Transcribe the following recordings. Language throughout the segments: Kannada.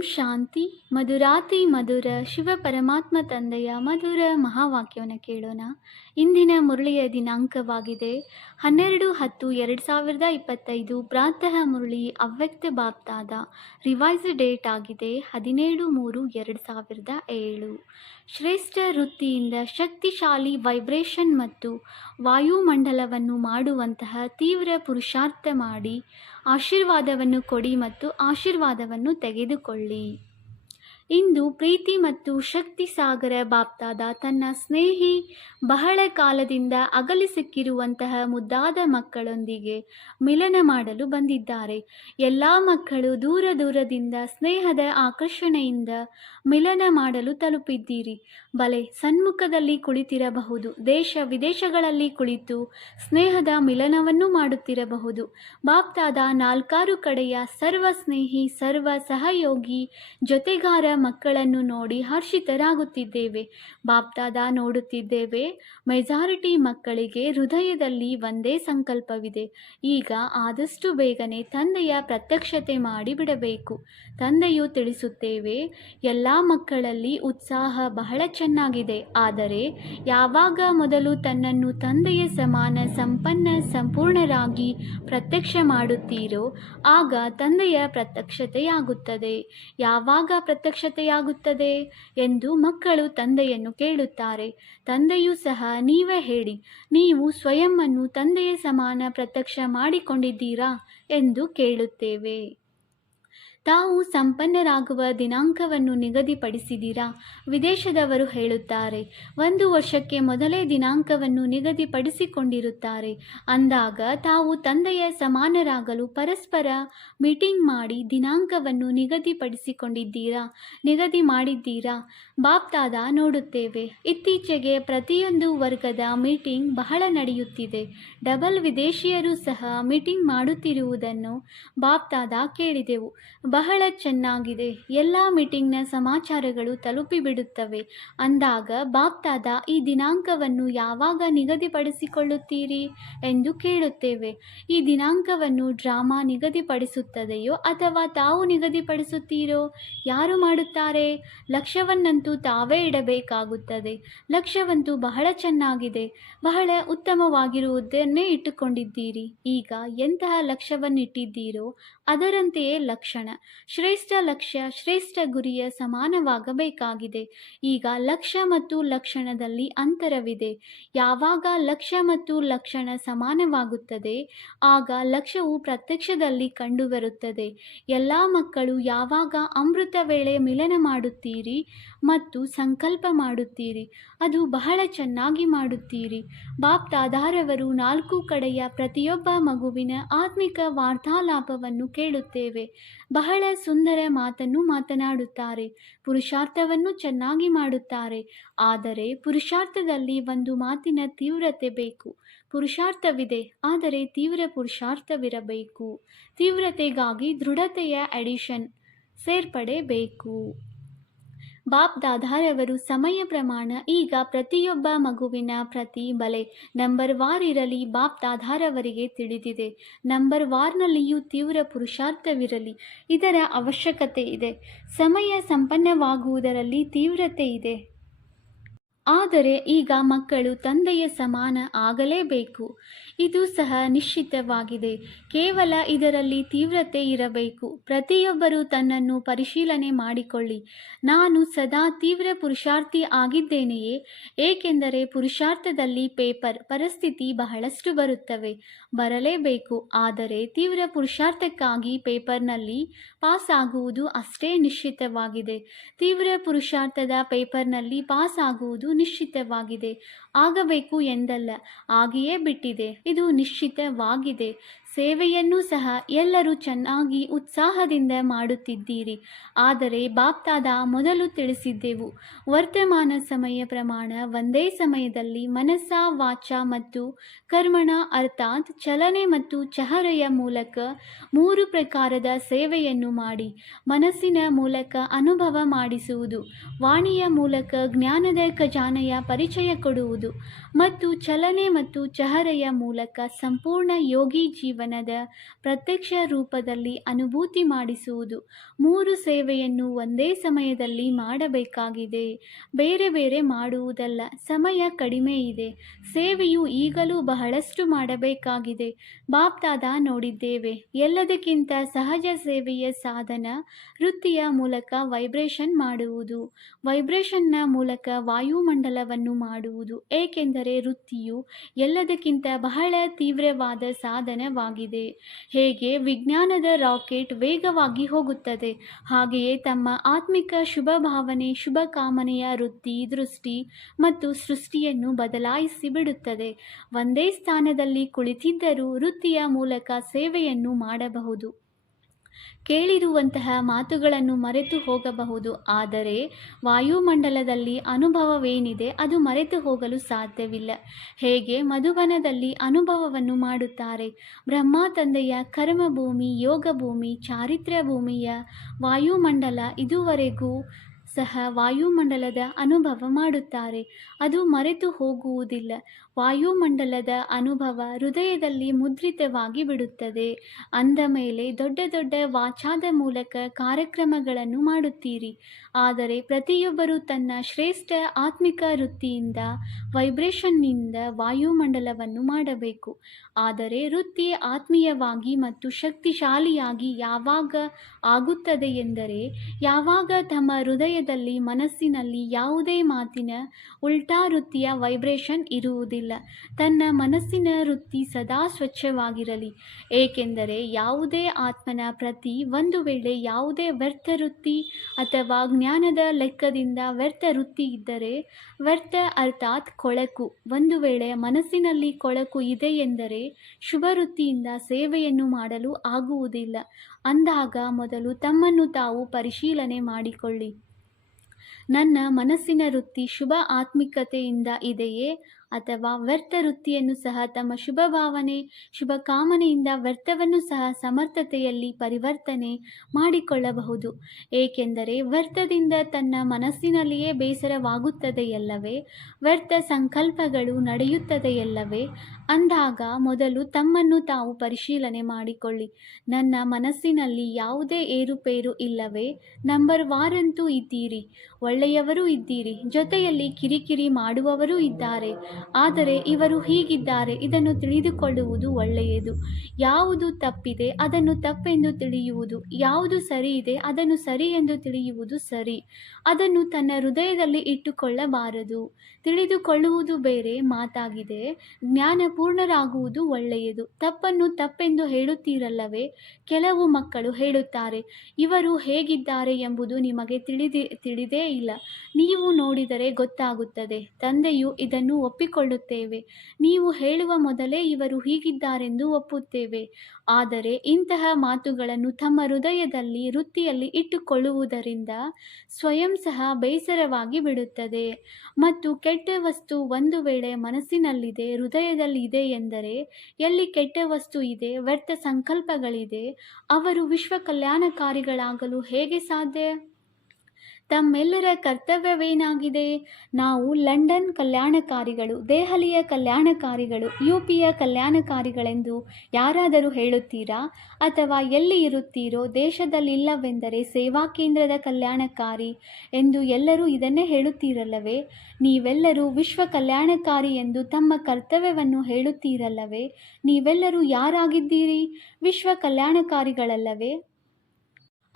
ಶಾಂತಿ. ಮಧುರಾತಿ ಮಧುರ ಶಿವ ಪರಮಾತ್ಮ ತಂದೆಯ ಮಧುರ ಮಹಾವಾಕ್ಯವನ್ನು ಕೇಳೋಣ. ಇಂದಿನ ಮುರಳಿಯ ದಿನಾಂಕವಾಗಿದೆ. ಹನ್ನೆರಡು ಹತ್ತು ಎರಡು ಸಾವಿರದ ಇಪ್ಪತ್ತೈದು ಪ್ರಾತಃ ಮುರಳಿ ಅವ್ಯಕ್ತ ಬಾಪ್ತಾದ ರಿವೈಸ್ ಡೇಟ್ ಆಗಿದೆ ಹದಿನೇಳು ಮೂರು ಎರಡು ಸಾವಿರದ ಏಳು. ಶ್ರೇಷ್ಠ ವೃತ್ತಿಯಿಂದ ಶಕ್ತಿಶಾಲಿ ವೈಬ್ರೇಷನ್ ಮತ್ತು ವಾಯುಮಂಡಲವನ್ನು ಮಾಡುವಂತಹ ತೀವ್ರ ಪುರುಷಾರ್ಥ ಮಾಡಿ ಆಶೀರ್ವಾದವನ್ನು ಕೊಡಿ ಮತ್ತು ಆಶೀರ್ವಾದವನ್ನು ತೆಗೆದುಕೊಳ್ಳಿ. ಇಂದು ಪ್ರೀತಿ ಮತ್ತು ಶಕ್ತಿ ಸಾಗರ ಬಾಪ್ತಾದ ತನ್ನ ಸ್ನೇಹಿ ಬಹಳ ಕಾಲದಿಂದ ಅಗಲಿ ಸಿಕ್ಕಿರುವಂತಹ ಮುದ್ದಾದ ಮಕ್ಕಳೊಂದಿಗೆ ಮಿಲನ ಮಾಡಲು ಬಂದಿದ್ದಾರೆ. ಎಲ್ಲ ಮಕ್ಕಳು ದೂರ ದೂರದಿಂದ ಸ್ನೇಹದ ಆಕರ್ಷಣೆಯಿಂದ ಮಿಲನ ಮಾಡಲು ತಲುಪಿದ್ದೀರಿ. ಬಲೆ ಸನ್ಮುಖದಲ್ಲಿ ಕುಳಿತಿರಬಹುದು, ದೇಶ ವಿದೇಶಗಳಲ್ಲಿ ಕುಳಿತು ಸ್ನೇಹದ ಮಿಲನವನ್ನು ಮಾಡುತ್ತಿರಬಹುದು. ಬಾಪ್ತಾದ ನಾಲ್ಕಾರು ಕಡೆಯ ಸರ್ವ ಸ್ನೇಹಿ ಸರ್ವ ಸಹಯೋಗಿ ಜೊತೆಗಾರ ಮಕ್ಕಳನ್ನು ನೋಡಿ ಹರ್ಷಿತರಾಗುತ್ತಿದ್ದೇವೆ. ಬಾಪ್ತಾದ ನೋಡುತ್ತಿದ್ದೇವೆ, ಮೆಜಾರಿಟಿ ಮಕ್ಕಳಿಗೆ ಹೃದಯದಲ್ಲಿ ಒಂದೇ ಸಂಕಲ್ಪವಿದೆ. ಈಗ ಆದಷ್ಟು ಬೇಗನೆ ತಂದೆಯ ಪ್ರತ್ಯಕ್ಷತೆ ಮಾಡಿಬಿಡಬೇಕು. ತಂದೆಯು ತಿಳಿಸುತ್ತೇವೆ, ಎಲ್ಲ ಮಕ್ಕಳಲ್ಲಿ ಉತ್ಸಾಹ ಬಹಳ ಚೆನ್ನಾಗಿದೆ, ಆದರೆ ಯಾವಾಗ ಮೊದಲು ತನ್ನನ್ನು ತಂದೆಯ ಸಮಾನ, ಸಂಪನ್ನ, ಸಂಪೂರ್ಣರಾಗಿ ಪ್ರತ್ಯಕ್ಷ ಮಾಡುತ್ತೀರೋ, ಆಗ ತಂದೆಯ ಪ್ರತ್ಯಕ್ಷತೆಯಾಗುತ್ತದೆ. ಯಾವಾಗ ಪ್ರತ್ಯಕ್ಷತೆಯಾಗುತ್ತದೆ ಎಂದು ಮಕ್ಕಳು ತಂದೆಯನ್ನು ಕೇಳುತ್ತಾರೆ. ತಂದೆಯೂ ಸಹ, ನೀವೇ ಹೇಳಿ, ನೀವು ಸ್ವಯಂವನ್ನು ತಂದೆಯ ಸಮಾನ ಪ್ರತ್ಯಕ್ಷ ಮಾಡಿಕೊಂಡಿದ್ದೀರಾ ಎಂದು ಕೇಳುತ್ತೇವೆ. ತಾವು ಸಂಪನ್ನರಾಗುವ ದಿನಾಂಕವನ್ನು ನಿಗದಿಪಡಿಸಿದ್ದೀರಾ ವಿದೇಶದವರು ಹೇಳುತ್ತಾರೆ, ಒಂದು ವರ್ಷಕ್ಕೆ ಮೊದಲೇ ದಿನಾಂಕವನ್ನು ನಿಗದಿಪಡಿಸಿಕೊಂಡಿರುತ್ತಾರೆ. ಅಂದಾಗ ತಾವು ತಂದೆಯ ಸಮಾನರಾಗಲು ಪರಸ್ಪರ ಮೀಟಿಂಗ್ ಮಾಡಿ ದಿನಾಂಕವನ್ನು ನಿಗದಿಪಡಿಸಿಕೊಂಡಿದ್ದೀರಾ? ನಿಗದಿ ಮಾಡಿದ್ದೀರಾ? ಬಾಪ್ತಾದ ನೋಡುತ್ತೇವೆ. ಇತ್ತೀಚೆಗೆ ಪ್ರತಿಯೊಂದು ವರ್ಗದ ಮೀಟಿಂಗ್ ಬಹಳ ನಡೆಯುತ್ತಿದೆ. ಡಬಲ್ ವಿದೇಶಿಯರು ಸಹ ಮೀಟಿಂಗ್ ಮಾಡುತ್ತಿರುವುದನ್ನು ಬಾಪ್ತಾದ ಕೇಳಿದೆವು. ಬಹಳ ಚೆನ್ನಾಗಿದೆ. ಎಲ್ಲ ಮೀಟಿಂಗ್ನ ಸಮಾಚಾರಗಳು ತಲುಪಿಬಿಡುತ್ತವೆ. ಅಂದಾಗ ಬಾಪ್ತಾದ ಈ ದಿನಾಂಕವನ್ನು ಯಾವಾಗ ನಿಗದಿಪಡಿಸಿಕೊಳ್ಳುತ್ತೀರಿ ಎಂದು ಕೇಳುತ್ತೇವೆ. ಈ ದಿನಾಂಕವನ್ನು ಡ್ರಾಮಾ ನಿಗದಿಪಡಿಸುತ್ತದೆಯೋ ಅಥವಾ ತಾವು ನಿಗದಿಪಡಿಸುತ್ತೀರೋ? ಯಾರು ಮಾಡುತ್ತಾರೆ? ಲಕ್ಷ್ಯವನ್ನಂತೂ ತಾವೇ ಇಡಬೇಕಾಗುತ್ತದೆ. ಲಕ್ಷ್ಯವಂತೂ ಬಹಳ ಚೆನ್ನಾಗಿದೆ. ಬಹಳ ಉತ್ತಮವಾಗಿರುವುದನ್ನೇ ಇಟ್ಟುಕೊಂಡಿದ್ದೀರಿ. ಈಗ ಎಂತಹ ಲಕ್ಷ್ಯವನ್ನಿಟ್ಟಿದ್ದೀರೋ ಅದರಂತೆಯೇ ಲಕ್ಷಣ. ಶ್ರೇಷ್ಠ ಲಕ್ಷ್ಯ, ಶ್ರೇಷ್ಠ ಗುರಿಯ ಸಮಾನವಾಗಬೇಕಾಗಿದೆ. ಈಗ ಲಕ್ಷ್ಯ ಮತ್ತು ಲಕ್ಷಣದಲ್ಲಿ ಅಂತರವಿದೆ. ಯಾವಾಗ ಲಕ್ಷ್ಯ ಮತ್ತು ಲಕ್ಷಣ ಸಮಾನವಾಗುತ್ತದೆ, ಆಗ ಲಕ್ಷ್ಯವು ಪ್ರತ್ಯಕ್ಷದಲ್ಲಿ ಕಂಡುಬರುತ್ತದೆ. ಎಲ್ಲ ಮಕ್ಕಳು ಯಾವಾಗ ಅಮೃತ ವೇಳೆ ಮಿಲನ ಮಾಡುತ್ತೀರಿ ಮತ್ತು ಸಂಕಲ್ಪ ಮಾಡುತ್ತೀರಿ. ಅದು ಬಹಳ ಚೆನ್ನಾಗಿ ಮಾಡುತ್ತೀರಿ. ಬಾಪ್ತಾದಾರವರು ನಾಲ್ಕು ಕಡೆಯ ಪ್ರತಿಯೊಬ್ಬ ಮಗುವಿನ ಆತ್ಮಿಕ ವಾರ್ತಾಲಾಪವನ್ನು ಕೇಳುತ್ತೇವೆ. ಬಹಳ ಸುಂದರ ಮಾತನ್ನು ಮಾತನಾಡುತ್ತಾರೆ. ಪುರುಷಾರ್ಥವನ್ನು ಚೆನ್ನಾಗಿ ಮಾಡುತ್ತಾರೆ. ಆದರೆ ಪುರುಷಾರ್ಥದಲ್ಲಿ ಒಂದು ಮಾತಿನ ತೀವ್ರತೆ ಬೇಕು. ಪುರುಷಾರ್ಥವಿದೆ, ಆದರೆ ತೀವ್ರ ಪುರುಷಾರ್ಥವಿರಬೇಕು. ತೀವ್ರತೆಗಾಗಿ ದೃಢತೆಯ ಅಡಿಷನ್ ಸೇರ್ಪಡೆ ಬೇಕು ಬಾಪ್ ದಾದಾರವರು ಸಮಯ ಪ್ರಮಾಣ ಈಗ ಪ್ರತಿಯೊಬ್ಬ ಮಗುವಿನ ಪ್ರತಿ ಬಲೆ. ನಂಬರ್ ವಾರ್ ಇರಲಿ ಬಾಪ್ ದಾದಾರವರಿಗೆ ತಿಳಿದಿದೆ. ನಂಬರ್ ವಾರ್ನಲ್ಲಿಯೂ ತೀವ್ರ ಪುರುಷಾರ್ಥವಿರಲಿ. ಇದರ ಅವಶ್ಯಕತೆ ಇದೆ. ಸಮಯ ಸಂಪನ್ನವಾಗುವುದರಲ್ಲಿ ತೀವ್ರತೆ ಇದೆ. ಆದರೆ ಈಗ ಮಕ್ಕಳು ತಂದೆಯ ಸಮಾನ ಆಗಲೇಬೇಕು. ಇದು ಸಹ ನಿಶ್ಚಿತವಾಗಿದೆ. ಕೇವಲ ಇದರಲ್ಲಿ ತೀವ್ರತೆ ಇರಬೇಕು. ಪ್ರತಿಯೊಬ್ಬರೂ ತನ್ನನ್ನು ಪರಿಶೀಲನೆ ಮಾಡಿಕೊಳ್ಳಿ. ನಾನು ಸದಾ ತೀವ್ರ ಪುರುಷಾರ್ಥಿ ಆಗಿದ್ದೇನೆಯೇ? ಏಕೆಂದರೆ ಪುರುಷಾರ್ಥದಲ್ಲಿ ಪೇಪರ್ ಪರಿಸ್ಥಿತಿ ಬಹಳಷ್ಟು ಬರುತ್ತವೆ. ಬರಲೇಬೇಕು. ಆದರೆ ತೀವ್ರ ಪುರುಷಾರ್ಥಕ್ಕಾಗಿ ಪೇಪರ್ನಲ್ಲಿ ಪಾಸ್ ಆಗುವುದು ಅಷ್ಟೇ ನಿಶ್ಚಿತವಾಗಿದೆ. ತೀವ್ರ ಪುರುಷಾರ್ಥದ ಪೇಪರ್ನಲ್ಲಿ ಪಾಸ್ ಆಗುವುದು ನಿಶ್ಚಿತವಾಗಿದೆ ಆಗಬೇಕು ಎಂದಲ್ಲ ಆಗಿಯೇ ಬಿಟ್ಟಿದೆ. ಇದು ನಿಶ್ಚಿತವಾಗಿದೆ. ಸೇವೆಯನ್ನು ಸಹ ಎಲ್ಲರೂ ಚೆನ್ನಾಗಿ ಉತ್ಸಾಹದಿಂದ ಮಾಡುತ್ತಿದ್ದೀರಿ. ಆದರೆ ಬಾಪ್ತಾದ ಮೊದಲು ತಿಳಿಸಿದ್ದೆವು, ವರ್ತಮಾನ ಸಮಯ ಪ್ರಮಾಣ ಒಂದೇ ಸಮಯದಲ್ಲಿ ಮನಸ್ಸ, ವಾಚ ಮತ್ತು ಕರ್ಮಣ ಅರ್ಥಾತ್ ಚಲನೆ ಮತ್ತು ಚಹರೆಯ ಮೂಲಕ ಮೂರು ಪ್ರಕಾರದ ಸೇವೆಯನ್ನು ಮಾಡಿ, ಮನಸ್ಸಿನ ಮೂಲಕ ಅನುಭವ ಮಾಡಿಸುವುದು, ವಾಣಿಯ ಮೂಲಕ ಜ್ಞಾನದ ಖಜಾನೆಯ ಪರಿಚಯ ಕೊಡುವುದು ಮತ್ತು ಚಲನೆ ಮತ್ತು ಚಹರೆಯ ಮೂಲಕ ಸಂಪೂರ್ಣ ಯೋಗಿ ಜೀವನ ಜೀವನದ ಪ್ರತ್ಯಕ್ಷ ರೂಪದಲ್ಲಿ ಅನುಭೂತಿ ಮಾಡಿಸುವುದು. ಮೂರು ಸೇವೆಯನ್ನು ಒಂದೇ ಸಮಯದಲ್ಲಿ ಮಾಡಬೇಕಾಗಿದೆ. ಬೇರೆ ಬೇರೆ ಮಾಡುವುದಲ್ಲ, ಸಮಯ ಕಡಿಮೆ ಇದೆ. ಸೇವೆಯು ಈಗಲೂ ಬಹಳಷ್ಟು ಮಾಡಬೇಕಾಗಿದೆ. ಬಾಪ್ತಾದ ನೋಡಿದ್ದೇವೆ. ಎಲ್ಲದಕ್ಕಿಂತ ಸಹಜ ಸೇವೆಯ ಸಾಧನ ವೃತ್ತಿಯ ಮೂಲಕ ವೈಬ್ರೇಷನ್ ಮಾಡುವುದು. ವೈಬ್ರೇಷನ್ನ ಮೂಲಕ ವಾಯುಮಂಡಲವನ್ನು ಮಾಡುವುದು. ಏಕೆಂದರೆ ವೃತ್ತಿಯು ಎಲ್ಲದಕ್ಕಿಂತ ಬಹಳ ತೀವ್ರವಾದ ಸಾಧನವಾಗಿದೆ. ಹೇಗೆ? ವಿಜ್ಞಾನದ ರಾಕೆಟ್ ವೇಗವಾಗಿ ಹೋಗುತ್ತದೆ. ಹಾಗೆಯೇ ತಮ್ಮ ಆತ್ಮಿಕ ಶುಭ ಭಾವನೆ, ಶುಭ ಕಾಮನೆಯ ವೃತ್ತಿ, ದೃಷ್ಟಿ ಮತ್ತು ಸೃಷ್ಟಿಯನ್ನು ಬದಲಾಯಿಸಿ ಬಿಡುತ್ತದೆ. ಒಂದೇ ಸ್ಥಾನದಲ್ಲಿ ಕುಳಿತಿದ್ದರೂ ವೃತ್ತಿಯ ಮೂಲಕ ಸೇವೆಯನ್ನು ಮಾಡಬಹುದು. ಕೇಳಿರುವಂತಹ ಮಾತುಗಳನ್ನು ಮರೆತು ಹೋಗಬಹುದು. ಆದರೆ ವಾಯುಮಂಡಲದಲ್ಲಿ ಅನುಭವವೇನಿದೆ ಅದು ಮರೆತು ಹೋಗಲು ಸಾಧ್ಯವಿಲ್ಲ. ಹೇಗೆ ಮಧುವನದಲ್ಲಿ ಅನುಭವವನ್ನು ಮಾಡುತ್ತಾರೆ? ಬ್ರಹ್ಮ ತಂದೆಯ ಕರ್ಮಭೂಮಿ ಯೋಗ ಭೂಮಿ ಚಾರಿತ್ರ್ಯ ಭೂಮಿಯ ವಾಯುಮಂಡಲ ಇದುವರೆಗೂ ಸಹ ವಾಯುಮಂಡಲದ ಅನುಭವ ಮಾಡುತ್ತಾರೆ. ಅದು ಮರೆತು ಹೋಗುವುದಿಲ್ಲ. ವಾಯುಮಂಡಲದ ಅನುಭವ ಹೃದಯದಲ್ಲಿ ಮುದ್ರಿತವಾಗಿ ಬಿಡುತ್ತದೆ. ಅಂದ ಮೇಲೆ ದೊಡ್ಡ ದೊಡ್ಡ ವಾಚಾದ ಮೂಲಕ ಕಾರ್ಯಕ್ರಮಗಳನ್ನು ಮಾಡುತ್ತೀರಿ. ಆದರೆ ಪ್ರತಿಯೊಬ್ಬರು ತನ್ನ ಶ್ರೇಷ್ಠ ಆತ್ಮಿಕ ವೃತ್ತಿಯಿಂದ, ವೈಬ್ರೇಷನ್ನಿಂದ ವಾಯುಮಂಡಲವನ್ನು ಮಾಡಬೇಕು. ಆದರೆ ವೃತ್ತಿ ಆತ್ಮೀಯವಾಗಿ ಮತ್ತು ಶಕ್ತಿಶಾಲಿಯಾಗಿ ಯಾವಾಗ ಆಗುತ್ತದೆ ಎಂದರೆ, ಯಾವಾಗ ತಮ್ಮ ಹೃದಯದಲ್ಲಿ ಮನಸ್ಸಿನಲ್ಲಿ ಯಾವುದೇ ಮಾತಿನ ಉಲ್ಟಾ ವೃತ್ತಿಯ ವೈಬ್ರೇಷನ್ ಇರುವುದಿಲ್ಲ. ತನ್ನ ಮನಸ್ಸಿನ ವೃತ್ತಿ ಸದಾ ಸ್ವಚ್ಛವಾಗಿರಲಿ. ಏಕೆಂದರೆ ಯಾವುದೇ ಆತ್ಮನ ಪ್ರತಿ ಒಂದು ವೇಳೆ ಯಾವುದೇ ವ್ಯರ್ಥ ವೃತ್ತಿ ಅಥವಾ ಜ್ಞಾನದ ಲೆಕ್ಕದಿಂದ ವ್ಯರ್ಥ ವೃತ್ತಿ ಇದ್ದರೆ ವ್ಯರ್ಥ ಅರ್ಥಾತ್ ಕೊಳಕು. ಒಂದು ವೇಳೆ ಮನಸ್ಸಿನಲ್ಲಿ ಕೊಳಕು ಇದೆ ಎಂದರೆ ಶುಭ ವೃತ್ತಿಯಿಂದ ಸೇವೆಯನ್ನು ಮಾಡಲು ಆಗುವುದಿಲ್ಲ. ಅಂದಾಗ ಮೊದಲು ತಮ್ಮನ್ನು ತಾವು ಪರಿಶೀಲನೆ ಮಾಡಿಕೊಳ್ಳಿ. ನನ್ನ ಮನಸ್ಸಿನ ವೃತ್ತಿ ಶುಭ ಆತ್ಮಿಕತೆಯಿಂದ ಇದೆಯೇ? ಅಥವಾ ವ್ಯರ್ಥ ವೃತ್ತಿಯನ್ನು ಸಹ ತಮ್ಮ ಶುಭ ಭಾವನೆ, ಶುಭ ಕಾಮನೆಯಿಂದ ವ್ಯರ್ಥವನ್ನು ಸಹ ಸಮರ್ಥತೆಯಲ್ಲಿ ಪರಿವರ್ತನೆ ಮಾಡಿಕೊಳ್ಳಬಹುದು. ಏಕೆಂದರೆ ವ್ಯರ್ಥದಿಂದ ತನ್ನ ಮನಸ್ಸಿನಲ್ಲಿಯೇ ಬೇಸರವಾಗುತ್ತದೆಯಲ್ಲವೇ? ವ್ಯರ್ಥ ಸಂಕಲ್ಪಗಳು ನಡೆಯುತ್ತದೆಯಲ್ಲವೇ? ಅಂದಾಗ ಮೊದಲು ತಮ್ಮನ್ನು ತಾವು ಪರಿಶೀಲನೆ ಮಾಡಿಕೊಳ್ಳಿ. ನನ್ನ ಮನಸ್ಸಿನಲ್ಲಿ ಯಾವುದೇ ಏರುಪೇರು ಇಲ್ಲವೇ? ನಂಬರ್ ವಾರಂತೂ ಇದ್ದೀರಿ. ಒಳ್ಳೆಯವರೂ ಇದ್ದೀರಿ. ಜೊತೆಯಲ್ಲಿ ಕಿರಿಕಿರಿ ಮಾಡುವವರೂ ಇದ್ದಾರೆ. ಆದರೆ ಇವರು ಹೀಗಿದ್ದಾರೆ, ಇದನ್ನು ತಿಳಿದುಕೊಳ್ಳುವುದು ಒಳ್ಳೆಯದು. ಯಾವುದು ತಪ್ಪಿದೆ, ಅದನ್ನು ತಪ್ಪೆಂದು ತಿಳಿಯುವುದು. ಯಾವುದು ಸರಿ ಇದೆ ಅದನ್ನು ಸರಿ ಎಂದು ತಿಳಿಯುವುದು ಸರಿ. ಅದನ್ನು ತನ್ನ ಹೃದಯದಲ್ಲಿ ಇಟ್ಟುಕೊಳ್ಳಬಾರದು. ತಿಳಿದುಕೊಳ್ಳುವುದು ಬೇರೆ, ಮಾತಾಗಿದೆ. ಜ್ಞಾನ ಪೂರ್ಣರಾಗುವುದು ಒಳ್ಳೆಯದು. ತಪ್ಪನ್ನು ತಪ್ಪೆಂದು ಹೇಳುತ್ತೀರಲ್ಲವೇ? ಕೆಲವು ಮಕ್ಕಳು ಹೇಳುತ್ತಾರೆ, ಇವರು ಹೇಗಿದ್ದಾರೆ ಎಂಬುದು ನಿಮಗೆ ತಿಳಿದಿ, ತಿಳಿದೇ ಇಲ್ಲ. ನೀವು ನೋಡಿದರೆ ಗೊತ್ತಾಗುತ್ತದೆ. ತಂದೆಯು ಇದನ್ನು ಒಪ್ಪಿಕೊಳ್ಳುತ್ತೇವೆ ನೀವು ಹೇಳುವ ಮೊದಲೇ ಇವರು ಹೀಗಿದ್ದಾರೆಂದು ಒಪ್ಪುತ್ತೇವೆ. ಆದರೆ ಇಂತಹ ಮಾತುಗಳನ್ನು ತಮ್ಮ ಹೃದಯದಲ್ಲಿ, ವೃತ್ತಿಯಲ್ಲಿ ಇಟ್ಟುಕೊಳ್ಳುವುದರಿಂದ ಸ್ವಯಂ ಸಹ ಬೇಸರವಾಗಿ ಬಿಡುತ್ತದೆ. ಮತ್ತು ಕೆಟ್ಟ ವಸ್ತು ಒಂದು ವೇಳೆ ಮನಸ್ಸಿನಲ್ಲಿದೆ ಹೃದಯದಲ್ಲಿ ಇದೆ ಎಂದರೆ ಎಲ್ಲಿ ಕೆಟ್ಟ ವಸ್ತು ಇದೆ, ವ್ಯರ್ಥ ಸಂಕಲ್ಪಗಳಿದೆ, ಅವರು ವಿಶ್ವ ಕಲ್ಯಾಣಕಾರಿಗಳಾಗಲು ಹೇಗೆ ಸಾಧ್ಯ? ತಮ್ಮೆಲ್ಲರ ಕರ್ತವ್ಯವೇನಾಗಿದೆ? ನಾವು ಲಂಡನ್ ಕಲ್ಯಾಣಕಾರಿಗಳು, ದೆಹಲಿಯ ಕಲ್ಯಾಣಕಾರಿಗಳು ಯು ಪಿಯ ಕಲ್ಯಾಣಕಾರಿಗಳೆಂದು ಯಾರಾದರೂ ಹೇಳುತ್ತೀರಾ? ಅಥವಾ ಎಲ್ಲಿ ಇರುತ್ತೀರೋ? ದೇಶದಲ್ಲಿಲ್ಲವೆಂದರೆ ಸೇವಾ ಕೇಂದ್ರದ ಕಲ್ಯಾಣಕಾರಿ ಎಂದು ಎಲ್ಲರೂ ಇದನ್ನೇ ಹೇಳುತ್ತೀರಲ್ಲವೇ? ನೀವೆಲ್ಲರೂ ವಿಶ್ವ ಕಲ್ಯಾಣಕಾರಿ ಎಂದು ತಮ್ಮ ಕರ್ತವ್ಯವನ್ನು ಹೇಳುತ್ತೀರಲ್ಲವೇ? ನೀವೆಲ್ಲರೂ ಯಾರಾಗಿದ್ದೀರಿ? ವಿಶ್ವ ಕಲ್ಯಾಣಕಾರಿಗಳಲ್ಲವೇ?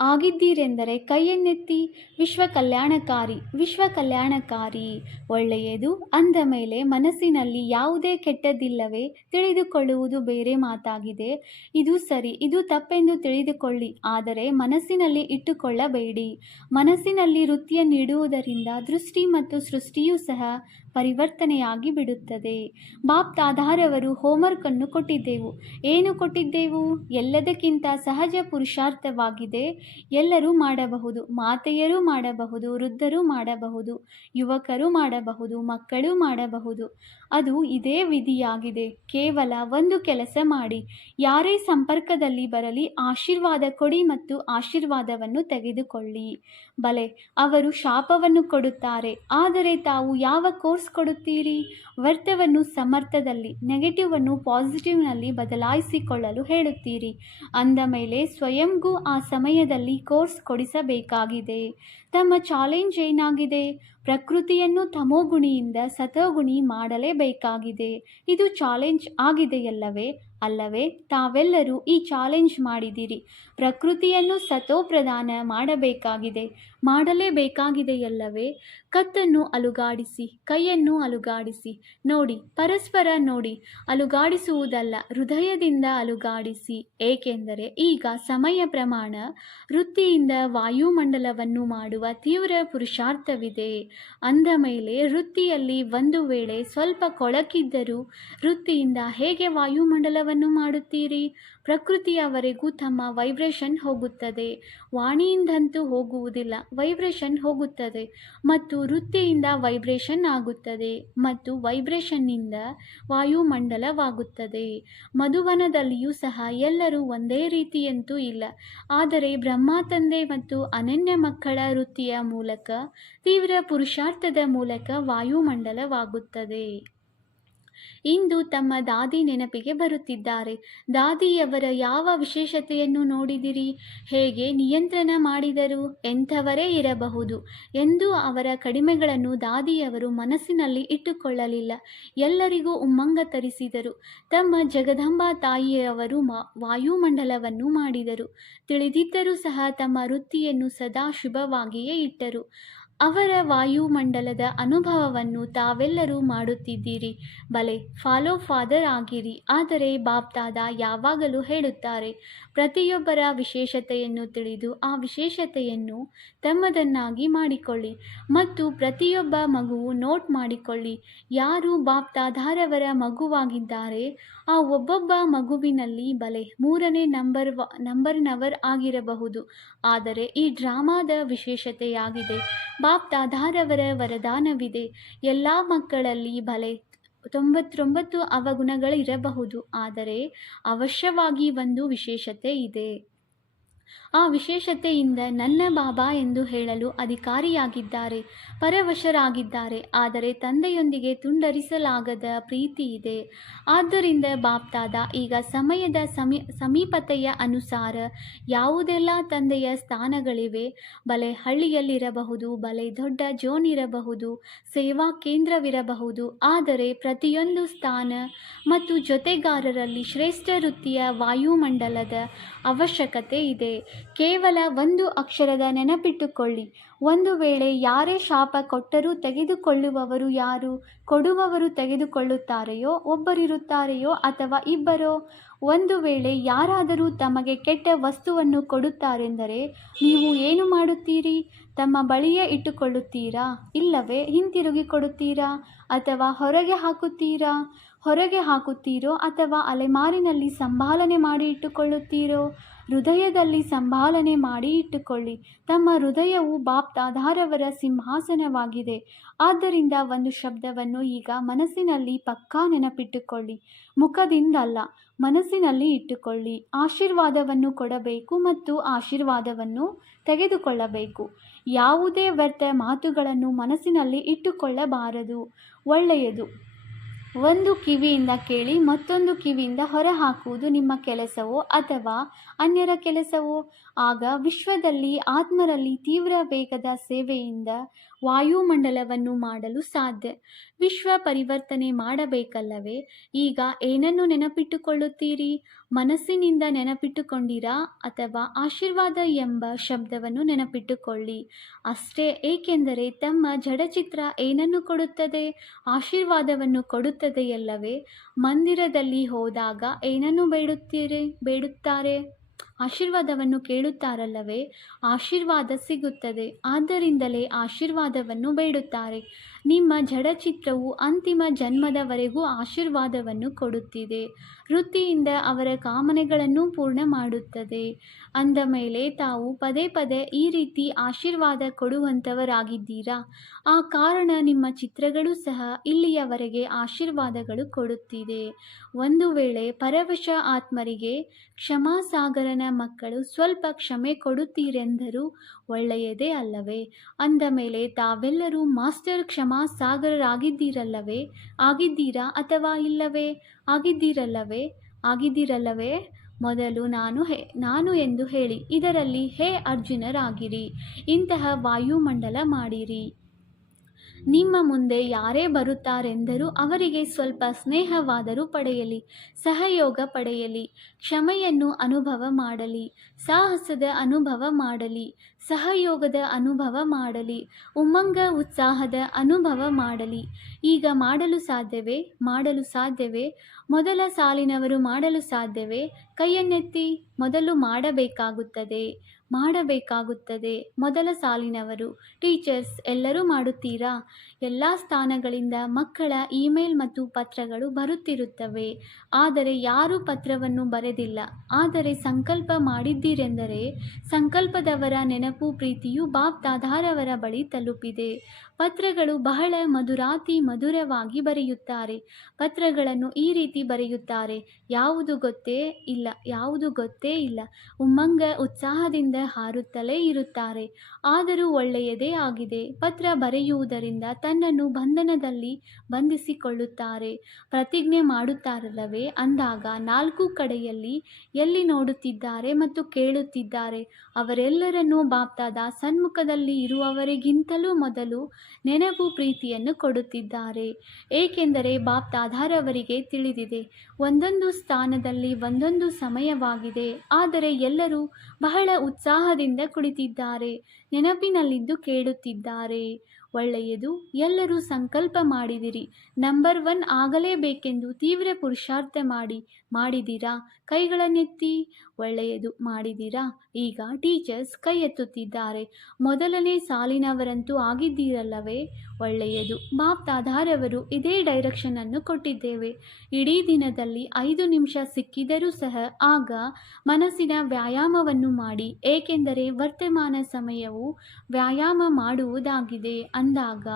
ಆಗಿದ್ದೀರೆಂದರೆ ಕೈಯನ್ನೆತ್ತಿ ವಿಶ್ವ ಕಲ್ಯಾಣಕಾರಿ ವಿಶ್ವ ಕಲ್ಯಾಣಕಾರಿ ಒಳ್ಳೆಯದು ಅಂದ ಮೇಲೆ ಮನಸ್ಸಿನಲ್ಲಿ ಯಾವುದೇ ಕೆಟ್ಟದ್ದಿಲ್ಲವೇ ತಿಳಿದುಕೊಳ್ಳುವುದು ಬೇರೆ ಮಾತಾಗಿದೆ. ಇದು ಸರಿ, ಇದು ತಪ್ಪೆಂದು ತಿಳಿದುಕೊಳ್ಳಿ, ಆದರೆ ಮನಸ್ಸಿನಲ್ಲಿ ಇಟ್ಟುಕೊಳ್ಳಬೇಡಿ. ಮನಸ್ಸಿನಲ್ಲಿ ವೃತ್ತಿಯನ್ನಿಡುವುದರಿಂದ ದೃಷ್ಟಿ ಮತ್ತು ಸೃಷ್ಟಿಯೂ ಸಹ ಪರಿವರ್ತನೆಯಾಗಿ ಬಿಡುತ್ತದೆ. ಬಾಪ್ ಹೋಮ್ವರ್ಕ್ ಅನ್ನು ಕೊಟ್ಟಿದ್ದೆವು. ಏನು ಕೊಟ್ಟಿದ್ದೆವು? ಎಲ್ಲದಕ್ಕಿಂತ ಸಹಜ ಪುರುಷಾರ್ಥವಾಗಿದೆ. ಎಲ್ಲರೂ ಮಾಡಬಹುದು, ಮಾತೆಯರೂ ಮಾಡಬಹುದು, ವೃದ್ಧರು ಮಾಡಬಹುದು, ಯುವಕರು ಮಾಡಬಹುದು, ಮಕ್ಕಳು ಮಾಡಬಹುದು. ಅದು ಇದೇ ವಿಧಿಯಾಗಿದೆ. ಕೇವಲ ಒಂದು ಕೆಲಸ ಮಾಡಿ. ಯಾರೇ ಸಂಪರ್ಕದಲ್ಲಿ ಬರಲಿ, ಆಶೀರ್ವಾದ ಕೊಡಿ ಮತ್ತು ಆಶೀರ್ವಾದವನ್ನು ತೆಗೆದುಕೊಳ್ಳಿ. ಬಲೆ, ಅವರು ಶಾಪವನ್ನು ಕೊಡುತ್ತಾರೆ. ಆದರೆ ತಾವು ಯಾವ ಕೋರ್ಸ್ ಕೊಡುತ್ತೀರಿ ವ್ಯರ್ಥವನ್ನು ಸಮರ್ಥದಲ್ಲಿ ನೆಗೆಟಿವನ್ನು ಪಾಸಿಟಿವ್ನಲ್ಲಿ ಬದಲಾಯಿಸಿಕೊಳ್ಳಲು ಹೇಳುತ್ತೀರಿ. ಅಂದ ಮೇಲೆ ಸ್ವಯಂಗೂ ಆ ಸಮಯದಲ್ಲಿ ಕೋರ್ಸ್ ಕೊಡಿಸಬೇಕಾಗಿದೆ. ತಮ್ಮ ಚಾಲೆಂಜ್ ಏನಾಗಿದೆ? ಪ್ರಕೃತಿಯನ್ನು ತಮೋಗುಣಿಯಿಂದ ಸತೋಗುಣಿ ಮಾಡಲೇಬೇಕಾಗಿದೆ. ಇದು ಚಾಲೆಂಜ್ ಆಗಿದೆಯಲ್ಲವೇ? ಅಲ್ಲವೇ, ತಾವೆಲ್ಲರೂ ಈ ಚಾಲೆಂಜ್ ಮಾಡಿದಿರಿ ಪ್ರಕೃತಿಯನ್ನು ಸತೋಪ್ರದಾನ ಮಾಡಬೇಕಾಗಿದೆ. ಮಾಡಲೇಬೇಕಾಗಿದೆಯಲ್ಲವೇ? ಕತ್ತನ್ನು ಅಲುಗಾಡಿಸಿ, ಕೈಯನ್ನು ಅಲುಗಾಡಿಸಿ. ನೋಡಿ, ಪರಸ್ಪರ ನೋಡಿ, ಅಲುಗಾಡಿಸುವುದಲ್ಲ, ಹೃದಯದಿಂದ ಅಲುಗಾಡಿಸಿ. ಏಕೆಂದರೆ ಈಗ ಸಮಯ ಪ್ರಮಾಣ, ವೃತ್ತಿಯಿಂದ ವಾಯುಮಂಡಲವನ್ನು ಮಾಡುವ ತೀವ್ರ ಪುರುಷಾರ್ಥವಿದೆ. ಅಂದ ಮೇಲೆ ವೃತ್ತಿಯಲ್ಲಿ ಒಂದು ವೇಳೆ ಸ್ವಲ್ಪ ಕೊಳಕಿದ್ದರೂ, ವೃತ್ತಿಯಿಂದ ಹೇಗೆ ವಾಯುಮಂಡಲವನ್ನು ಮಾಡುತ್ತೀರಿ. ಪ್ರಕೃತಿಯವರೆಗೂ ತಮ್ಮ ವೈಬ್ರೇಷನ್ ಹೋಗುತ್ತದೆ. ವಾಣಿಯಿಂದಂತೂ ಹೋಗುವುದಿಲ್ಲ, ವೈಬ್ರೇಷನ್ ಹೋಗುತ್ತದೆ ಮತ್ತು ವೃತ್ತಿಯಿಂದ ವೈಬ್ರೇಷನ್ ಆಗುತ್ತದೆ ಮತ್ತು ವೈಬ್ರೇಷನ್ನಿಂದ ವಾಯುಮಂಡಲವಾಗುತ್ತದೆ. ಮಧುವನದಲ್ಲಿಯೂ ಸಹ ಎಲ್ಲರೂ ಒಂದೇ ರೀತಿಯಂತೂ ಇಲ್ಲ. ಆದರೆ ಬ್ರಹ್ಮ ತಂದೆ ಮತ್ತು ಅನನ್ಯ ಮಕ್ಕಳ ವೃತ್ತಿಯ ಮೂಲಕ, ತೀವ್ರ ಪುರುಷಾರ್ಥದ ಮೂಲಕ ವಾಯುಮಂಡಲವಾಗುತ್ತದೆ. ಇಂದು ತಮ್ಮ ದಾದಿ ನೆನಪಿಗೆ ಬರುತ್ತಿದ್ದಾರೆ. ದಾದಿಯವರ ಯಾವ ವಿಶೇಷತೆಯನ್ನು ನೋಡಿದಿರಿ? ಹೇಗೆ ನಿಯಂತ್ರಣ ಮಾಡಿದರು? ಎಂಥವರೇ ಇರಬಹುದು ಎಂದು ಅವರ ಕಡಿಮೆಗಳನ್ನು ದಾದಿಯವರು ಮನಸ್ಸಿನಲ್ಲಿ ಇಟ್ಟುಕೊಳ್ಳಲಿಲ್ಲ. ಎಲ್ಲರಿಗೂ ಉಮ್ಮಂಗ ತರಿಸಿದರು. ತಮ್ಮ ಜಗದಂಬಾ ತಾಯಿಯವರು ವಾಯುಮಂಡಲವನ್ನು ಮಾಡಿದರು. ತಿಳಿದಿದ್ದರೂ ಸಹ ತಮ್ಮ ವೃತ್ತಿಯನ್ನು ಸದಾ ಶುಭವಾಗಿಯೇ ಇಟ್ಟರು. ಅವರ ವಾಯುಮಂಡಲದ ಅನುಭವವನ್ನು ತಾವೆಲ್ಲರೂ ಮಾಡುತ್ತಿದ್ದೀರಿ. ಬಲೆ, ಫಾಲೋ ಫಾದರ್ ಆಗಿರಿ. ಆದರೆ ಬಾಪ್ತಾದ ಯಾವಾಗಲೂ ಹೇಳುತ್ತಾರೆ, ಪ್ರತಿಯೊಬ್ಬರ ವಿಶೇಷತೆಯನ್ನು ತಿಳಿದು ಆ ವಿಶೇಷತೆಯನ್ನು ತಮ್ಮದನ್ನಾಗಿ ಮಾಡಿಕೊಳ್ಳಿ ಮತ್ತು ಪ್ರತಿಯೊಬ್ಬ ಮಗುವು ನೋಟ್ ಮಾಡಿಕೊಳ್ಳಿ, ಯಾರು ಬಾಪ್ದಾದಾರವರ ಮಗುವಾಗಿದ್ದಾರೆ, ಆ ಒಬ್ಬೊಬ್ಬ ಮಗುವಿನಲ್ಲಿ ಬಲೆ ಮೂರನೇ ನಂಬರ್ ವ, ನಂಬರ್ನವರ್ ಆಗಿರಬಹುದು. ಆದರೆ ಈ ಡ್ರಾಮಾದ ವಿಶೇಷತೆಯಾಗಿದೆ ಬಾಪ್ ದಾದಾರವರ ವರದಾನವಿದೆ. ಎಲ್ಲ ಮಕ್ಕಳಲ್ಲಿ ಬಲೆ ತೊಂಬತ್ತೊಂಬತ್ತು ಅವಗುಣಗಳಿರಬಹುದು. ಆದರೆ ಅವಶ್ಯವಾಗಿ ಒಂದು ವಿಶೇಷತೆ ಇದೆ. ಆ ವಿಶೇಷತೆಯಿಂದ ನನ್ನ ಬಾಬಾ ಎಂದು ಹೇಳಲು ಅಧಿಕಾರಿಯಾಗಿದ್ದಾರೆ, ಪರವಶರಾಗಿದ್ದಾರೆ, ಆದರೆ ತಂದೆಯೊಂದಿಗೆ ತುಂಡರಿಸಲಾಗದ ಪ್ರೀತಿ ಇದೆ. ಆದ್ದರಿಂದ ಬಾಪ್ತಾದ, ಈಗ ಸಮಯದ ಸಮಿ, ಸಮೀಪತೆಯ ಅನುಸಾರ ಯಾವುದೆಲ್ಲ ತಂದೆಯ ಸ್ಥಾನಗಳಿವೆ? ಬಲೆ ಹಳ್ಳಿಯಲ್ಲಿರಬಹುದು, ಬಲೆ ದೊಡ್ಡ ಜೋನ್ ಇರಬಹುದು ಸೇವಾ ಕೇಂದ್ರವಿರಬಹುದು, ಆದರೆ ಪ್ರತಿಯೊಂದು ಸ್ಥಾನ ಮತ್ತು ಜೊತೆಗಾರರಲ್ಲಿ ಶ್ರೇಷ್ಠ ವೃತ್ತಿಯ ವಾಯುಮಂಡಲದ ಅವಶ್ಯಕತೆ ಇದೆ. ಕೇವಲ ಒಂದು ಅಕ್ಷರದ ನೆನಪಿಟ್ಟುಕೊಳ್ಳಿ. ಒಂದು ವೇಳೆ ಯಾರೇ ಶಾಪ ಕೊಟ್ಟರೂ ತೆಗೆದುಕೊಳ್ಳುವವರು ಯಾರು? ಕೊಡುವವರು ತೆಗೆದುಕೊಳ್ಳುತ್ತಾರೆಯೋ, ಒಬ್ಬರಿರುತ್ತಾರೆಯೋ ಅಥವಾ ಇಬ್ಬರೋ? ಒಂದು ವೇಳೆ ಯಾರಾದರೂ ತಮಗೆ ಕೆಟ್ಟ ವಸ್ತುವನ್ನು ಕೊಡುತ್ತಾರೆಂದರೆ ನೀವು ಏನು ಮಾಡುತ್ತೀರಿ? ತಮ್ಮ ಬಳಿಯೇ ಇಟ್ಟುಕೊಳ್ಳುತ್ತೀರಾ? ಇಲ್ಲವೇ ಹಿಂತಿರುಗಿ ಕೊಡುತ್ತೀರಾ ಅಥವಾ ಹೊರಗೆ ಹಾಕುತ್ತೀರಾ? ಹೊರಗೆ ಹಾಕುತ್ತೀರೋ ಅಥವಾ ಅಲೆಮಾರಿನಲ್ಲಿ ಸಂಭಾಲನೆ ಮಾಡಿ ಇಟ್ಟುಕೊಳ್ಳುತ್ತೀರೋ? ಹೃದಯದಲ್ಲಿ ಸಂಭಾಲನೆ ಮಾಡಿ ಇಟ್ಟುಕೊಳ್ಳಿ. ತಮ್ಮ ಹೃದಯವು ಬಾಪ್ ದಾದಾರವರ ಸಿಂಹಾಸನವಾಗಿದೆ. ಆದ್ದರಿಂದ ಒಂದು ಶಬ್ದವನ್ನು ಈಗ ಮನಸ್ಸಿನಲ್ಲಿ ಪಕ್ಕಾ ನೆನಪಿಟ್ಟುಕೊಳ್ಳಿ. ಮುಖದಿಂದಲ್ಲ, ಮನಸ್ಸಿನಲ್ಲಿ ಇಟ್ಟುಕೊಳ್ಳಿ. ಆಶೀರ್ವಾದವನ್ನು ಕೊಡಬೇಕು ಮತ್ತು ಆಶೀರ್ವಾದವನ್ನು ತೆಗೆದುಕೊಳ್ಳಬೇಕು. ಯಾವುದೇ ವ್ಯರ್ಥ ಮಾತುಗಳನ್ನು ಮನಸ್ಸಿನಲ್ಲಿ ಇಟ್ಟುಕೊಳ್ಳಬಾರದು. ಒಳ್ಳೆಯದು. ಒಂದು ಕಿವಿಯಿಂದ ಕೇಳಿ ಮತ್ತೊಂದು ಕಿವಿಯಿಂದ ಹೊರಹಾಕುವುದು ನಿಮ್ಮ ಕೆಲಸವೋ ಅಥವಾ ಅನ್ಯರ ಕೆಲಸವೋ? ಆಗ ವಿಶ್ವದಲ್ಲಿ ಆತ್ಮರಲ್ಲಿ ತೀವ್ರ ವೇಗದ ಸೇವೆಯಿಂದ ವಾಯುಮಂಡಲವನ್ನು ಮಾಡಲು ಸಾಧ್ಯ. ವಿಶ್ವ ಪರಿವರ್ತನೆ ಮಾಡಬೇಕಲ್ಲವೇ? ಈಗ ಏನನ್ನು ನೆನಪಿಟ್ಟುಕೊಳ್ಳುತ್ತೀರಿ? ಮನಸ್ಸಿನಿಂದ ನೆನಪಿಟ್ಟುಕೊಂಡಿರಾ ಅಥವಾ ಆಶೀರ್ವಾದ ಎಂಬ ಶಬ್ದವನ್ನು ನೆನಪಿಟ್ಟುಕೊಳ್ಳಿ? ಅಷ್ಟೇ ಏಕೆಂದರೆ ತಮ್ಮ ಜಡಚಿತ್ರ ಏನನ್ನು ಕೊಡುತ್ತದೆ? ಆಶೀರ್ವಾದವನ್ನು ಕೊಡುತ್ತದೆಯಲ್ಲವೇ? ಮಂದಿರದಲ್ಲಿ ಹೋದಾಗ ಏನನ್ನು ಬೇಡುತ್ತೀರಿ, ಬೇಡುತ್ತಾರೆ? ಆಶೀರ್ವಾದವನ್ನು ಕೇಳುತ್ತಾರಲ್ಲವೇ? ಆಶೀರ್ವಾದ ಸಿಗುತ್ತದೆ. ಆದ್ದರಿಂದಲೇ ಆಶೀರ್ವಾದವನ್ನು ಬೇಡುತ್ತಾರೆ. ನಿಮ್ಮ ಜಡಚಿತ್ರವು ಅಂತಿಮ ಜನ್ಮದವರೆಗೂ ಆಶೀರ್ವಾದವನ್ನು ಕೊಡುತ್ತಿದೆ. ವೃತ್ತಿಯಿಂದ ಅವರ ಕಾಮನೆಗಳನ್ನು ಪೂರ್ಣ ಮಾಡುತ್ತದೆ. ಅಂದ ಮೇಲೆ ತಾವು ಪದೇ ಪದೇ ಈ ರೀತಿ ಆಶೀರ್ವಾದ ಕೊಡುವಂಥವರಾಗಿದ್ದೀರಾ? ಆ ಕಾರಣ ನಿಮ್ಮ ಚಿತ್ರಗಳು ಸಹ ಇಲ್ಲಿಯವರೆಗೆ ಆಶೀರ್ವಾದಗಳು ಕೊಡುತ್ತಿದೆ. ಒಂದು ವೇಳೆ ಪರವಶ ಆತ್ಮರಿಗೆ ಕ್ಷಮಾಸಾಗರನ ಮಕ್ಕಳು ಸ್ವಲ್ಪ ಕ್ಷಮೆ ಕೊಡುತ್ತೀರೆಂದರೂ ಒಳ್ಳೆಯದೇ ಅಲ್ಲವೇ? ಅಂದ ಮೇಲೆ ತಾವೆಲ್ಲರೂ ಮಾಸ್ಟರ್ ಕ್ಷಮಾ ಸಾಗರರಾಗಿದ್ದೀರಲ್ಲವೇ? ಆಗಿದ್ದೀರಾ ಅಥವಾ ಇಲ್ಲವೇ? ಆಗಿದ್ದೀರಲ್ಲವೇ? ಆಗಿದ್ದೀರಲ್ಲವೇ? ಮೊದಲು ನಾನು ಹೇ, ನಾನು ಎಂದು ಹೇಳಿ, ಇದರಲ್ಲಿ ಹೇ ಅರ್ಜುನರಾಗಿರಿ, ಇಂತಹ ವಾಯುಮಂಡಲ ಮಾಡಿರಿ. ನಿಮ್ಮ ಮುಂದೆ ಯಾರೇ ಬರುತ್ತಾರೆಂದರೂ ಅವರಿಗೆ ಸ್ವಲ್ಪ ಸ್ನೇಹವಾದರೂ ಪಡೆಯಲಿ, ಸಹಯೋಗ ಪಡೆಯಲಿ, ಕ್ಷಮೆಯನ್ನು ಅನುಭವ ಮಾಡಲಿ, ಸಾಹಸದ ಅನುಭವ ಮಾಡಲಿ ಸಹಯೋಗದ ಅನುಭವ ಮಾಡಲಿ ಉಮ್ಮಂಗ ಉತ್ಸಾಹದ ಅನುಭವ ಮಾಡಲಿ. ಈಗ ಮಾಡಲು ಸಾಧ್ಯವೇ? ಮಾಡಲು ಸಾಧ್ಯವೇ? ಮೊದಲ ಸಾಲಿನವರು ಮಾಡಲು ಸಾಧ್ಯವೇ? ಕೈಯನ್ನೆತ್ತಿ ಮೊದಲು ಮಾಡಬೇಕಾಗುತ್ತದೆ. ಮಾಡಬೇಕಾಗುತ್ತದೆ. ಮೊದಲ ಸಾಲಿನವರು, ಟೀಚರ್ಸ್, ಎಲ್ಲರೂ ಮಾಡುತ್ತೀರಾ? ಎಲ್ಲ ಸ್ಥಾನಗಳಿಂದ ಮಕ್ಕಳ ಇಮೇಲ್ ಮತ್ತು ಪತ್ರಗಳು ಬರುತ್ತಿರುತ್ತವೆ. ಆದರೆ ಯಾರೂ ಪತ್ರವನ್ನು ಬರೆದಿಲ್ಲ. ಆದರೆ ಸಂಕಲ್ಪ ಮಾಡಿದ್ದೀರೆಂದರೆ, ಸಂಕಲ್ಪದವರ ನೆನಪು, ಪ್ರೀತಿಯು ಬಾಪ್ ದಾದಾರವರ ಬಳಿ ತಲುಪಿದೆ. ಪತ್ರಗಳು ಬಹಳ ಮಧುರಾತಿ ಮಧುರವಾಗಿ ಬರೆಯುತ್ತಾರೆ. ಪತ್ರಗಳನ್ನು ಈ ರೀತಿ ಬರೆಯುತ್ತಾರೆ, ಯಾವುದು ಗೊತ್ತೇ ಇಲ್ಲ, ಯಾವುದು ಗೊತ್ತೇ ಇಲ್ಲ ಉಮ್ಮಂಗ ಉತ್ಸಾಹದಿಂದ ಹಾರುತ್ತಲೇ ಇರುತ್ತಾರೆ. ಆದರೂ ಒಳ್ಳೆಯದೇ ಆಗಿದೆ. ಪತ್ರ ಬರೆಯುವುದರಿಂದ ತನ್ನನ್ನು ಬಂಧನದಲ್ಲಿ ಬಂಧಿಸಿಕೊಳ್ಳುತ್ತಾರೆ. ಪ್ರತಿಜ್ಞೆ ಮಾಡುತ್ತಾರಲ್ಲವೇ? ಅಂದಾಗ ನಾಲ್ಕು ಕಡೆಯಲ್ಲಿ ಎಲ್ಲಿ ನೋಡುತ್ತಿದ್ದಾರೆ ಮತ್ತು ಕೇಳುತ್ತಿದ್ದಾರೆ. ಅವರೆಲ್ಲರನ್ನೂ ಬಾಪ್ತಾದ ಸನ್ಮುಖದಲ್ಲಿ ಇರುವವರಿಗಿಂತಲೂ ಮೊದಲು ನೆನಪು ಪ್ರೀತಿಯನ್ನು ಕೊಡುತ್ತಿದ್ದಾರೆ. ಏಕೆಂದರೆ ಬಾಪ್ತಾಧಾರವರಿಗೆ ತಿಳಿದಿದೆ ಒಂದೊಂದು ಸ್ಥಾನದಲ್ಲಿ ಒಂದೊಂದು ಸಮಯವಾಗಿದೆ ಆದರೆ ಎಲ್ಲರೂ ಬಹಳ ಉತ್ಸಾಹದಿಂದ ಕುಳಿತಿದ್ದಾರೆ, ನೆನಪಿನಲ್ಲಿದ್ದು ಕೇಳುತ್ತಿದ್ದಾರೆ. ಒಳ್ಳೆಯದು, ಎಲ್ಲರೂ ಸಂಕಲ್ಪ ಮಾಡಿದಿರಿ. ನಂಬರ್ ಒನ್ ಆಗಲೇಬೇಕೆಂದು ತೀವ್ರ ಪುರುಷಾರ್ಥ ಮಾಡಿ, ಮಾಡಿದಿರಾ? ಕೈಗಳನ್ನೆತ್ತಿ ಒಳ್ಳೆಯದು, ಮಾಡಿದಿರಾ? ಈಗ ಟೀಚರ್ಸ್ ಕೈ ಎತ್ತುತ್ತಿದ್ದಾರೆ. ಮೊದಲನೇ ಸಾಲಿನವರಂತೂ ಆಗಿದ್ದೀರಲ್ಲವೇ? ಒಳ್ಳೆಯದು ಬಾಪ್ ದಾದಾರವರು ಇದೇ ಡೈರೆಕ್ಷನನ್ನು ಕೊಟ್ಟಿದ್ದೇವೆ. ಇಡೀ ದಿನದಲ್ಲಿ ಐದು ನಿಮಿಷ ಸಿಕ್ಕಿದರೂ ಸಹ ಆಗ ಮನಸ್ಸಿನ ವ್ಯಾಯಾಮವನ್ನು ಮಾಡಿ, ಏಕೆಂದರೆ ವರ್ತಮಾನ ಸಮಯವು ವ್ಯಾಯಾಮ ಮಾಡುವುದಾಗಿದೆ. ಅಂದಾಗ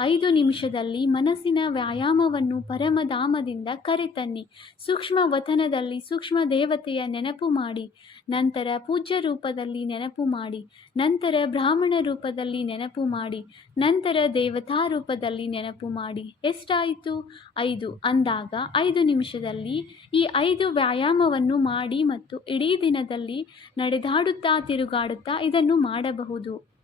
ಐದು ನಿಮಿಷದಲ್ಲಿ ಮನಸ್ಸಿನ ವ್ಯಾಯಾಮವನ್ನು ಪರಮಧಾಮದಿಂದ ಕರೆತನ್ನಿ. ಸೂಕ್ಷ್ಮ ವತನದಲ್ಲಿ ಸೂಕ್ಷ್ಮ ದೇವತೆಯ ನೆನಪು ಮಾಡಿ, ನಂತರ ಪೂಜ್ಯ ರೂಪದಲ್ಲಿ ನೆನಪು ಮಾಡಿ, ನಂತರ ಬ್ರಾಹ್ಮಣ ರೂಪದಲ್ಲಿ ನೆನಪು ಮಾಡಿ, ನಂತರ ದೇವತಾ ರೂಪದಲ್ಲಿ ನೆನಪು ಮಾಡಿ. ಎಷ್ಟಾಯಿತು? ಐದು. ಅಂದಾಗ ಐದು ನಿಮಿಷದಲ್ಲಿ ಈ ಐದು ವ್ಯಾಯಾಮವನ್ನು ಮಾಡಿ ಮತ್ತು ಇಡೀ ದಿನದಲ್ಲಿ ನಡೆದಾಡುತ್ತಾ ತಿರುಗಾಡುತ್ತಾ ಇದನ್ನು ಮಾಡಬಹುದು.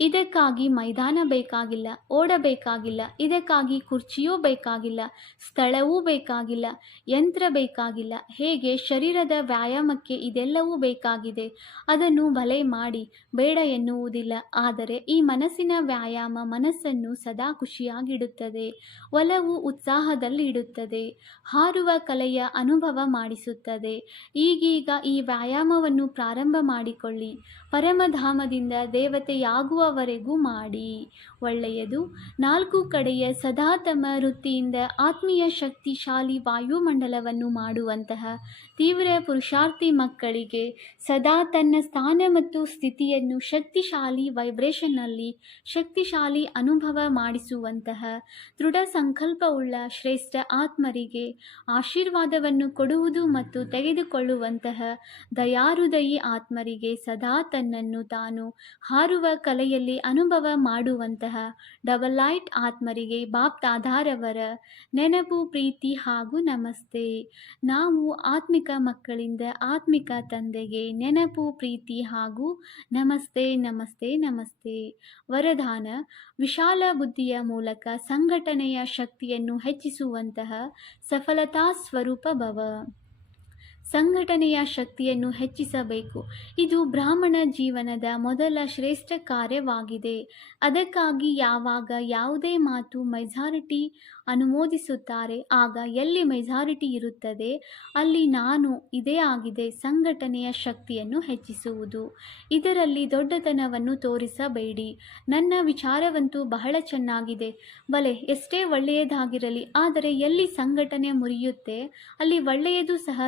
ಇದಕ್ಕಾಗಿ ಮೈದಾನ ಬೇಕಾಗಿಲ್ಲ ಓಡಬೇಕಾಗಿಲ್ಲ ಇದಕ್ಕಾಗಿ ಕುರ್ಚಿಯೂ ಬೇಕಾಗಿಲ್ಲ, ಸ್ಥಳವೂ ಬೇಕಾಗಿಲ್ಲ, ಯಂತ್ರ ಬೇಕಾಗಿಲ್ಲ, ಹೇಗೆ ಶರೀರದ ವ್ಯಾಯಾಮಕ್ಕೆ ಇದೆಲ್ಲವೂ ಬೇಕಾಗಿದೆ ಅದನ್ನು ಬಲೆ ಮಾಡಿ ಬೇಡ ಎನ್ನುವುದಿಲ್ಲ, ಆದರೆ ಈ ಮನಸ್ಸಿನ ವ್ಯಾಯಾಮ ಮನಸ್ಸನ್ನು ಸದಾ ಖುಷಿಯಾಗಿಡುತ್ತದೆ, ಒಲವು ಉತ್ಸಾಹದಲ್ಲಿ ಇಡುತ್ತದೆ ಹಾರುವ ಕಲೆಯ ಅನುಭವ ಮಾಡಿಸುತ್ತದೆ. ಈಗೀಗ ಈ ವ್ಯಾಯಾಮವನ್ನು ಪ್ರಾರಂಭ ಮಾಡಿಕೊಳ್ಳಿ, ಪರಮಧಾಮದಿಂದ ದೇವತೆಯಾಗುವವರೆಗೂ ಮಾಡಿ. ಒಳ್ಳೆಯದು. ನಾಲ್ಕು ಕಡೆಯ ಸದಾ ತಮ್ಮ ವೃತ್ತಿಯಿಂದ ಆತ್ಮೀಯ ಶಕ್ತಿಶಾಲಿ ವಾಯುಮಂಡಲವನ್ನು ಮಾಡುವಂತಹ ತೀವ್ರ ಪುರುಷಾರ್ಥಿ ಮಕ್ಕಳಿಗೆ ಸದಾ ತನ್ನ ಸ್ಥಾನ ಮತ್ತು ಸ್ಥಿತಿಯನ್ನು ಶಕ್ತಿಶಾಲಿ ವೈಬ್ರೇಷನ್ನಲ್ಲಿ ಶಕ್ತಿಶಾಲಿ ಅನುಭವ ಮಾಡಿಸುವಂತಹ ದೃಢ ಸಂಕಲ್ಪವುಳ್ಳ ಶ್ರೇಷ್ಠ ಆತ್ಮರಿಗೆ ಆಶೀರ್ವಾದವನ್ನು ಕೊಡುವುದು ಮತ್ತು ತೆಗೆದುಕೊಳ್ಳುವಂತಹ ದಯಾರುದಯಿ ಆತ್ಮರಿಗೆ ಸದಾ ತನ್ನನ್ನು ತಾನು ಹಾರುವ ಕಲೆಯಲ್ಲಿ ಅನುಭವ ಮಾಡುವಂತಹ ಡಬಲ್ ಲೈಟ್ ಆತ್ಮರಿಗೆ ಬಾಪ್ತಾಧಾರವರ ನೆನಪು, ಪ್ರೀತಿ ಹಾಗೂ ನಮಸ್ತೆ. ನಾವು ಆತ್ಮಿಕ ಮಕ್ಕಳಿಂದ ಆತ್ಮಿಕ ತಂದೆಗೆ ನೆನಪು, ಪ್ರೀತಿ ಹಾಗೂ ನಮಸ್ತೆ ನಮಸ್ತೆ ನಮಸ್ತೆ. ವರದಾನ, ವಿಶಾಲ ಬುದ್ಧಿಯ ಮೂಲಕ ಸಂಘಟನೆಯ ಶಕ್ತಿಯನ್ನು ಹೆಚ್ಚಿಸುವಂತಹ ಸಫಲತಾ ಸ್ವರೂಪ ಭವ. ಸಂಘಟನೆಯ ಶಕ್ತಿಯನ್ನು ಹೆಚ್ಚಿಸಬೇಕು. ಇದು ಬ್ರಾಹ್ಮಣ ಜೀವನದ ಮೊದಲ ಶ್ರೇಷ್ಠ ಕಾರ್ಯವಾಗಿದೆ. ಅದಕ್ಕಾಗಿ ಯಾವಾಗ ಯಾವುದೇ ಮಾತು ಮೆಜಾರಿಟಿ ಅನುಮೋದಿಸುತ್ತಾರೆ, ಆಗ ಎಲ್ಲಿ ಮೆಜಾರಿಟಿ ಇರುತ್ತದೆ, ಅಲ್ಲಿ ನಾನು ಇದೇ ಆಗಿದೆ ಸಂಘಟನೆಯ ಶಕ್ತಿಯನ್ನು ಹೆಚ್ಚಿಸುವುದು. ಇದರಲ್ಲಿ ದೊಡ್ಡತನವನ್ನು ತೋರಿಸಬೇಡಿ. ನನ್ನ ವಿಚಾರವಂತೂ ಬಹಳ ಚೆನ್ನಾಗಿದೆ. ಬಲೆ, ಎಷ್ಟೇ ಒಳ್ಳೆಯದಾಗಿರಲಿ, ಆದರೆ ಎಲ್ಲಿ ಸಂಘಟನೆ ಮುರಿಯುತ್ತೆ, ಅಲ್ಲಿ ಒಳ್ಳೆಯದು ಸಹ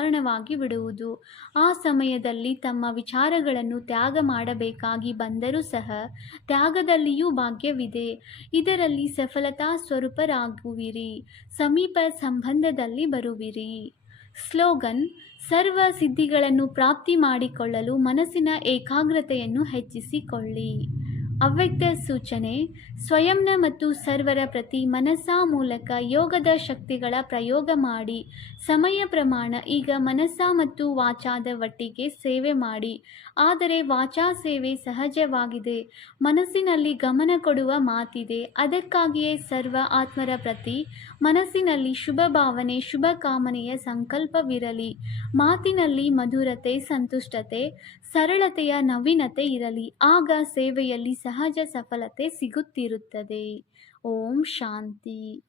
ಸಾಧಾರಣವಾಗಿ ಬಿಡುವುದು. ಆ ಸಮಯದಲ್ಲಿ ತಮ್ಮ ವಿಚಾರಗಳನ್ನು ತ್ಯಾಗ ಮಾಡಬೇಕಾಗಿ ಬಂದರೂ ಸಹ ತ್ಯಾಗದಲ್ಲಿಯೂ ಭಾಗ್ಯವಿದೆ. ಇದರಲ್ಲಿ ಸಫಲತಾ ಸ್ವರೂಪರಾಗುವಿರಿ, ಸಮೀಪ ಸಂಬಂಧದಲ್ಲಿ ಬರುವಿರಿ. ಸ್ಲೋಗನ್, ಸರ್ವ ಸಿದ್ಧಿಗಳನ್ನು ಪ್ರಾಪ್ತಿ ಮಾಡಿಕೊಳ್ಳಲು ಮನಸ್ಸಿನ ಏಕಾಗ್ರತೆಯನ್ನು ಹೆಚ್ಚಿಸಿಕೊಳ್ಳಿ. ಅವ್ಯಕ್ತ ಸೂಚನೆ, ಸ್ವಯಂನ ಮತ್ತು ಸರ್ವರ ಪ್ರತಿ ಮನಸ್ಸಾ ಮೂಲಕ ಯೋಗದ ಶಕ್ತಿಗಳ ಪ್ರಯೋಗ ಮಾಡಿ, ಸಮಯ ಪ್ರಮಾಣ ಈಗ ಮನಸ್ಸಾ ಮತ್ತು ವಾಚಾದ ಒಟ್ಟಿಗೆ ಸೇವೆ ಮಾಡಿ, ಆದರೆ ವಾಚಾ ಸೇವೆ ಸಹಜವಾಗಿದೆ, ಮನಸ್ಸಿನಲ್ಲಿ ಗಮನ ಕೊಡುವ ಮಾತಿದೆ, ಅದಕ್ಕಾಗಿಯೇ ಸರ್ವ ಆತ್ಮರ ಪ್ರತಿ ಮನಸ್ಸಿನಲ್ಲಿ ಶುಭ ಭಾವನೆ, ಶುಭ ಕಾಮನೆಯ ಸಂಕಲ್ಪವಿರಲಿ. ಮಾತಿನಲ್ಲಿ ಮಧುರತೆ, ಸಂತುಷ್ಟತೆ, ಸರಳತೆಯ ನವೀನತೆ ಇರಲಿ. ಆಗ ಸೇವೆಯಲ್ಲಿ ಸಹಜ ಸಫಲತೆ ಸಿಗುತ್ತಿರುತ್ತದೆ. ಓಂ ಶಾಂತಿ.